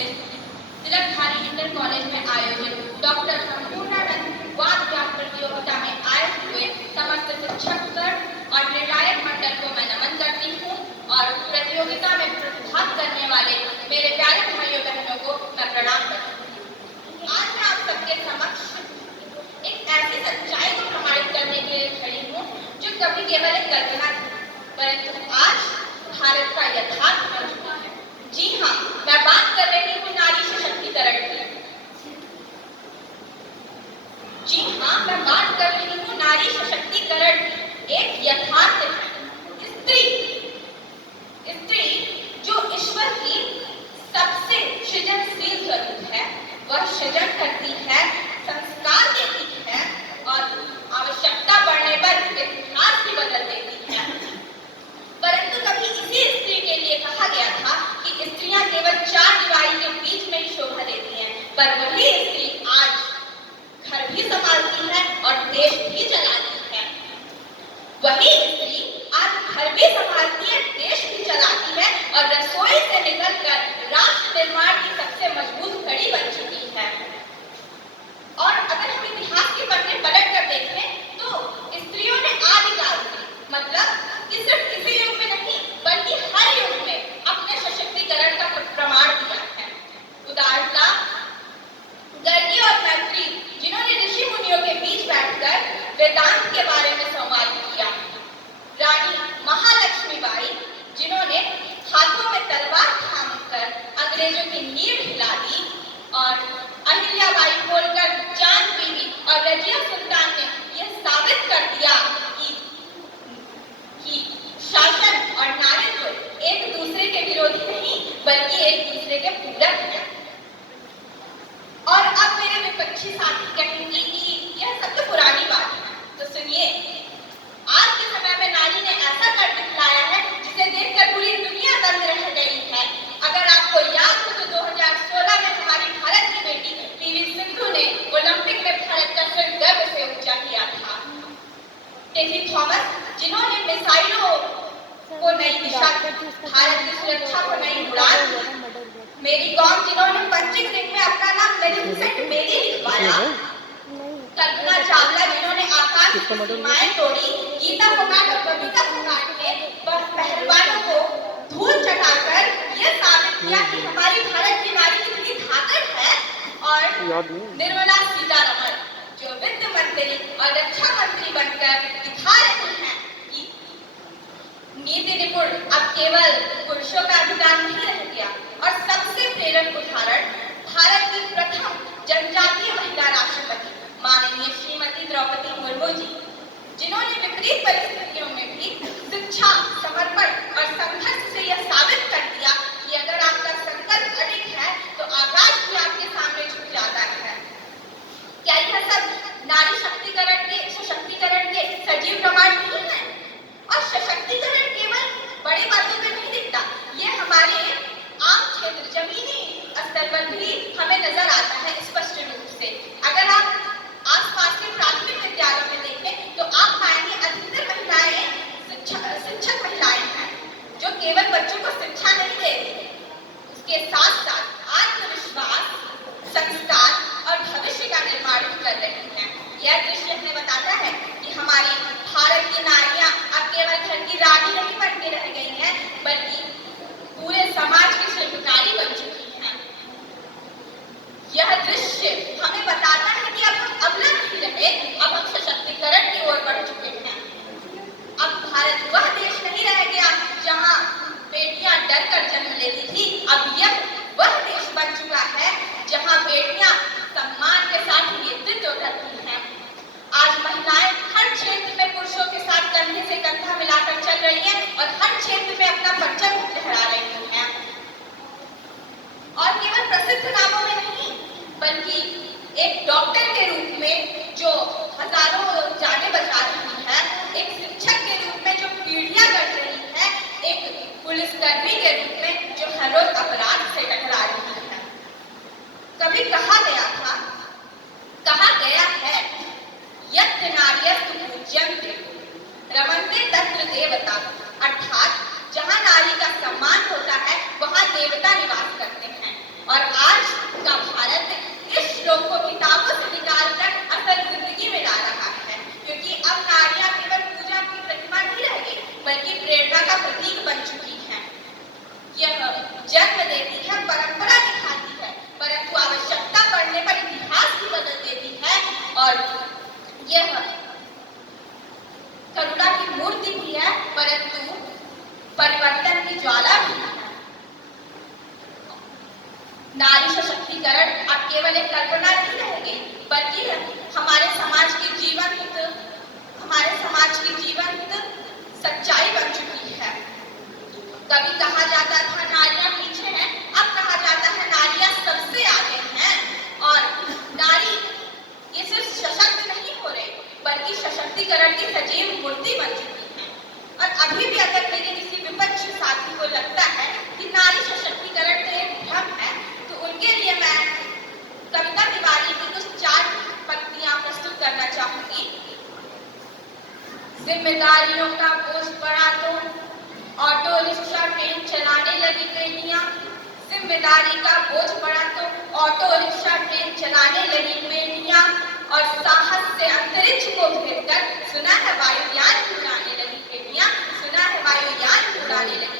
स्थित Tilakdhari inter college में आयोजित डॉक्टर संपूर्णानंद वाद व्यास प्रतियोगिता में आए हुए समस्त शिक्षकगण और निर्णायक मंडल को मैं नमन करती हूँ और प्रतियोगिता में प्रतिभाग करने वाले मेरे प्यारे भाइयों बहनों को मैं प्रणाम करती हूँ। आज मैं आप सबके समक्ष एक ऐसी सच्चाई को प्रमाणित करने के लिए खड़ी हूँ जो कभी केवल एक कल्पना थी, परंतु आज भारत का यथार्थ बन चुका है। जी हाँ, मैं बात कर रही हूँ नारी सशक्तिकरण की। जी हाँ, मैं बात कर रही हूँ नारी सशक्तिकरण की। एक यथार्थ है स्त्री जो ईश्वर की सबसे सृजनशील स्वरूप है। वह सृजन करती है, संस्कार देती है और आवश्यकता पड़ने पर इतिहास भी बदल देती है। परंतु कभी इसी स्त्री के लिए कहा गया था कि स्त्रियां केवल चार दीवारी के बीच में ही शोभा देती हैं, पर वही स्त्री आज घर भी संभालती है और देश भी चलाती है। वही स्त्री आज घर भी संभालती है, देश भी चलाती है और रसोई से निकलकर राष्ट्र निर्माण की सबसे मजबूत कड़ी बन चुकी है। और अगर हम इतिहास के पन्ने पलट कर देखें तो स्त्रियों ने आदिकाल से, मतलब कि सिर्फ इसी युग में नहीं बल्कि हर युग में अपने सशक्तिकरण का प्रमाण दिया है। उदारता, गर्गी और मैत्री, जिन्होंने ऋषि मुनियों के बीच बैठकर वेदांत के बारे में संवाद किया। रानी महालक्ष्मीबाई, जिन्होंने हाथों में तलवार थामकर अंग्रेजों की नींव हिला दी, और अहिल्याबाई होलकर, चांद बीबी और रजिया सुल्तान ने यह साबित कर दिया कि शासन और नारीत्व एक दूसरे के विरोधी नहीं बल्कि एक दूसरे के पूरक हैं। और अब मेरे विपक्षी साथी कहेंगे कि यह सब तो पुरानी बात है, तो सुनिए, आज के समय में नारी ने ऐसा कर दिखलाया है जिसे देखकर पूरी दुनिया दंग रह गई है। अगर आपको याद हो तो 2016 में हमारी भारत की बेटी पीवी सिंधु ने ओलंपिक में भारत का सिर गर्व से ऊंचा किया था। टेसी थॉमस, जिन्होंने मिसाइलों को नई दिशा दी, भारत की सुरक्षा को नई उड़ान दी। मेरी कॉम, जिन्होंने पंचिंग रिंग में अपना नाम मैग्निफिसेंट मेरी लिखवाया। कल्पना चावला, जिन्होंने आकाश की सीमाएं तोड़ी। गीता फोगाट और बबीता फोगाट ने पहलवानों को धूल चटाकर यह साबित किया कि हमारी भारत की नारी कितनी धाकड़ है। और निर्मला सीतारमण, जो वित्त मंत्री और रक्षा मंत्री बनकर दिखा रही हैं कि नीति निपुण अब केवल पुरुषों का अधिकार नहीं रह गया। और सबसे प्रेरक उदाहरण भारत की प्रथम जनजातीय महिला राष्ट्रपति माननीय श्रीमती द्रौपदी मुर्मू जी, जिन्होंने विपरीत परिस्थितियों में भी शिक्षा, समर्पण और संघर्ष से यह साबित कर दिया कि अगर आपका संकल्प अडिग है तो आकाश भी आपके सामने झुक जाता है। क्या यह सब नारी शक्तिकरण के, सशक्तिकरण के सजीव प्रमाण नहीं है? और सशक्तिकरण केवल बड़ी बातों में नहीं दिखता, ये हमारे आम क्षेत्र, जमीनी स्तर पर भी हमें नजर आता है स्पष्ट रूप से। अगर आप आसपास के प्राथमिक विद्यालयों में देखें तो आप पाएंगे अधिकतर महिलाएं शिक्षक महिलाएं हैं, जो केवल बच्चों को शिक्षा नहीं दे रही, उसके साथ साथ आत्मविश्वास, संस्कार और भविष्य का निर्माण भी कर रही हैं। यह दृश्य हमें बताता है कि हमारी भारत की नारियां अब केवल घर की रानी नहीं बन के रह गई हैं, बल्कि पूरे समाज की शिल्पकारी बन चुकी हैं। यह दृश्य हमें बताता है कि अब हम अबला नहीं रहे, अब हम सशक्तिकरण की ओर बढ़ चुके हैं। अब भारत वह देश नहीं रह गया जहां बेटियां डर कर जन्म लेती थी, अब यह और आज का भारत इस श्लोक को किताबों से निकालकर असल जिंदगी में ला रहा है, क्योंकि अब नारियां केवल पूजा की प्रतिमा नहीं रह गई, बल्कि प्रेरणा का प्रतीक बन चुकी है। यह जन्म देती है, परंपरा दिखाती है, परंतु आवश्यकता पड़ने पर इतिहास भी बदल देती है। और यह करुणा की मूर्ति भी है, परंतु परिवर्तन की ज्वाला भी है। नारी सशक्तिकरण अब केवल एक कल्पना नहीं रह गई, बल्कि हमारे समाज की जीवंत सच्चाई बन चुकी है। कभी कहा जाता था नारियां पीछे हैं, अब कहा जाता है नारियां सबसे आगे हैं। और नारी ये सिर्फ सशक्त नहीं हो रही, बल्कि सशक्तिकरण की सजीव मूर्ति बन चुकी है। और अभी भी अगर मेरे किसी विपक्ष साथी को लगता है कि नारी सशक्तिकरण तो एक भ्रम है, तो उनके लिए मैं कविता तिवारी की कुछ 4 पंक्तियां प्रस्तुत करना चाहूंगी। जिम्मेदारियों का बोझ बढ़ा तो ऑटो रिक्शा ट्रेन चलाने लगी बेटियां। जिम्मेदारी का बोझ बढ़ा तो ऑटो रिक्शा ट्रेन चलाने लगी बेटियां। और साहस से अंतरिक्ष को घेरकर सुना है वायुयान उड़ाने लगी बेटियां। सुना है वायुयान उड़ाने लगी